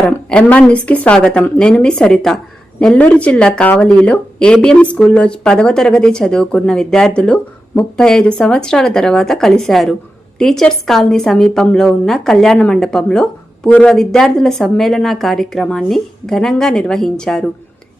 నమస్కారం. ఎంఆర్ న్యూస్కి స్వాగతం. నేను మీ సరిత. నెల్లూరు జిల్లా కావలిలో ఏబిఎం స్కూల్లో పదవ తరగతి చదువుకున్న విద్యార్థులు ముప్పై ఐదు సంవత్సరాల తర్వాత కలిశారు. టీచర్స్ కాలనీ సమీపంలో ఉన్న కళ్యాణ మండపంలో పూర్వ విద్యార్థుల సమ్మేళన కార్యక్రమాన్ని ఘనంగా నిర్వహించారు.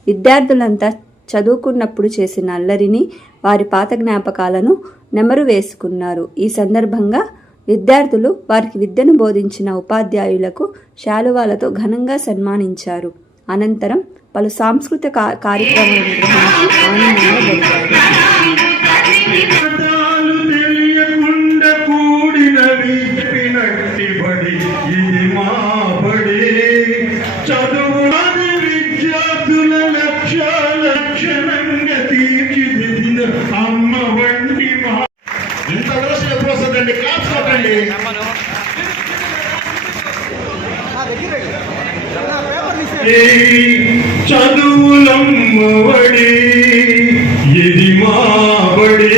విద్యార్థులంతా చదువుకున్నప్పుడు చేసిన అల్లరిని వారి పాత జ్ఞాపకాలను నెమరు వేసుకున్నారు. ఈ సందర్భంగా విద్యార్థులు వారికి విద్యను బోధించిన ఉపాధ్యాయులకు శాలువాలతో ఘనంగా సన్మానించారు. అనంతరం పలు సాంస్కృతిక కార్యక్రమాలు నిర్వహించి ఆనందంగా గడిపారు చదువులమ్మవడి ఇది మా బడి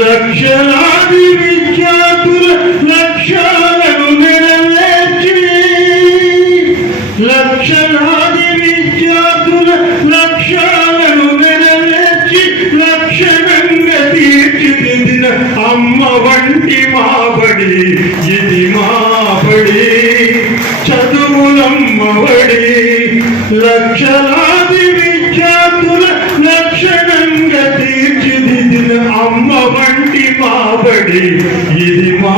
లక్షలాది విద్యార్థుల లక్షలను నెరవేర్చి. లక్షలాది విద్యార్థుల లక్షలను నెరవేర్చి లక్షణంగా తీర్చిదిద్దిన అమ్మ వంటి మా ఇది మాపడి బడి లక్షలాది విద్యార్థుల లక్షణంగా తీర్చిదిద్దిన అమ్మ వంటి మాబడి ఇది మా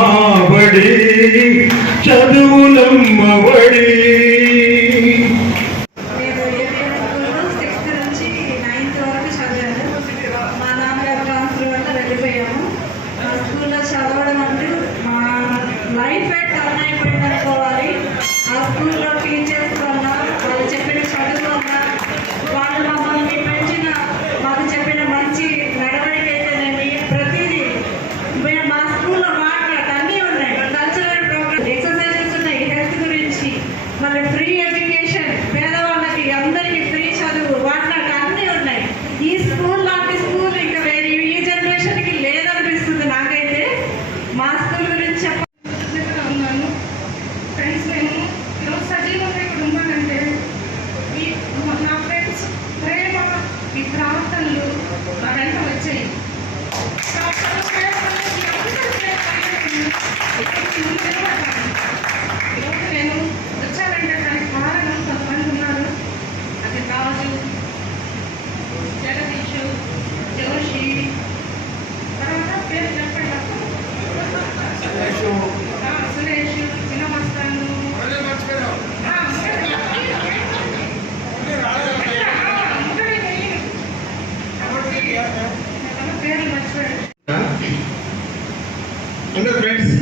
అందరు ఫ్రెండ్స్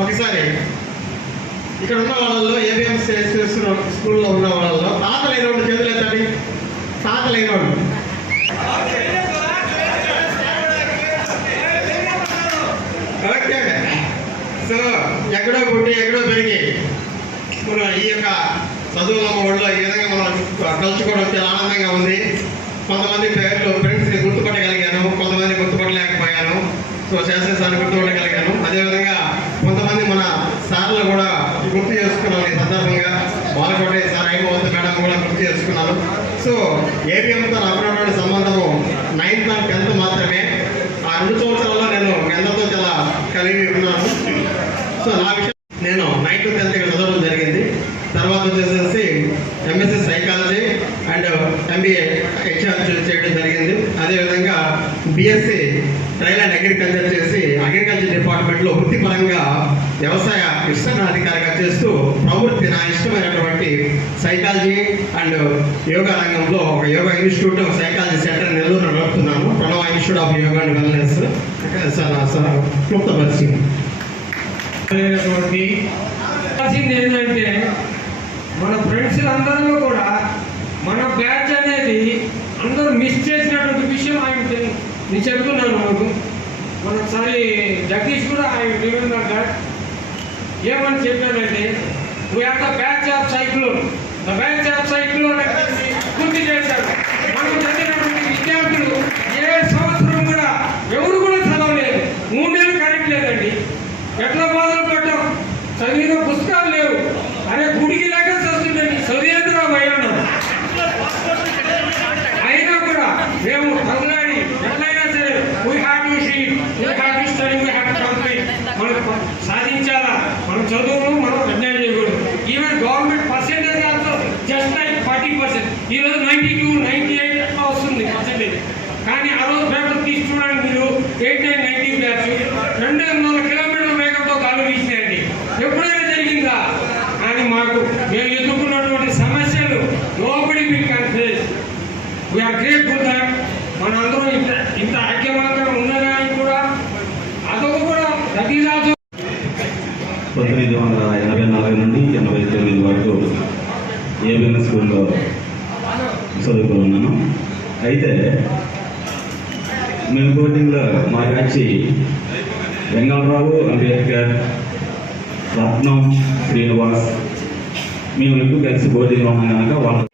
ఒకసారి ఇక్కడ ఉన్న వాళ్ళల్లో ఏబిఎం స్కూల్లో ఉన్న వాళ్ళలో తాత లేని వాళ్ళు చేతులు ఎత్తండి. తాత లేని వాళ్ళు ఓకే సో ఎక్కడో పుట్టి ఎక్కడో పెరిగి మన ఈ యొక్క చదువుల ఒళ్ళో ఈ విధంగా మనం కలుసుకోవడం చాలా ఆనందంగా ఉంది. కొంతమంది పేర్లు ఫ్రెండ్స్ని గుర్తుపట్టగలిగాను కొంతమంది గుర్తుపట్టలేకపోయాను. సో శాసనసారి గుర్తుపట్టగలిగాను. అదేవిధంగా కొంతమంది మన సార్లు కూడా గుర్తు చేసుకున్నాను ఈ సందర్భంగా. కూడా సార్ అయిపోవద్దు మేడం కూడా గుర్తు చేసుకున్నాను. సో ఏపీఎంతో నాకున్నటువంటి సంబంధము నైన్త్ అండ్ టెన్త్ మాత్రమే. ఆ రెండు సంవత్సరాల్లో నేను ఎంతతో చాలా కలిగి ఉన్నాను. సో నా విషయం నేను నైన్త్ టెన్త్ ఇక్కడ చదవడం జరిగింది తర్వాత వచ్చేసేసి MSc psychology and MBA HR చేయడం జరిగింది అదేవిధంగా బిఎస్సి ట్రైల్ అండ్ అగ్రికల్చర్ చేసి అగ్రికల్చర్ డిపార్ట్మెంట్లో వృత్తిపరంగా వ్యవసాయ విస్తరణ అధికారిగా చేస్తూ ప్రవృత్తి నా ఇష్టమైనటువంటి సైకాలజీ అండ్ యోగా రంగంలో ఒక yoga institute psychology centre Nellore నడుపుతున్నాను. Pranava institute of yoga and wellness. Sir sir క్లుప్తపరిచి ఏంటంటే మన ఫ్రెండ్స్ అందరిలో కూడా మన బ్యాచ్ అనేది అందరూ మిస్ చేసినటువంటి విషయం ఆయన నేను చెప్తున్నాను మనకు మనసారి జగదీష్ కూడా ఆయన దట్ ఏమని చెప్పానంటే we are the batch of cyclone the batch of cyclone పూర్తి చేశారు. మనం ఈరోజు నైంటీ టూ నైంటీ ఎయిట్ అట్లా వస్తుంది పర్సెంటేజ్ కానీ ఆ రోజు పేపర్ తీసి చూడండి మీరు. ఎయిట్ నైన్ నైన్టీ బ్యాచ్ రెండు వందల కిలోమీటర్ల వేగంతో గాలు వీసినాయండి ఎప్పుడైనా జరిగిందా? అని మాకు మేము ఎదుర్కొన్నటువంటి సమస్యలు లోపలి be confuse we are grateful that మన అందరం ఇంత ఇంత ఐక్యవంతంగా ఉన్నదా కూడా అదొక కూడా ప్రతిదాతో పంతొమ్మిది వందల ఎనభై నాలుగు నుండి ఎనభై తొమ్మిది వరకు ఏబిఎన్ స్కూల్లో చదువుకున్నాను అయితే మేము కోటింగ్లో మా బ్యాచ్ వెంగళరావు అంబేద్కర్ రత్నం శ్రీనివాస్ మేము ఎక్కువ కలిసి బోర్డింగ్లో ఉన్నాం కనుక వాళ్ళు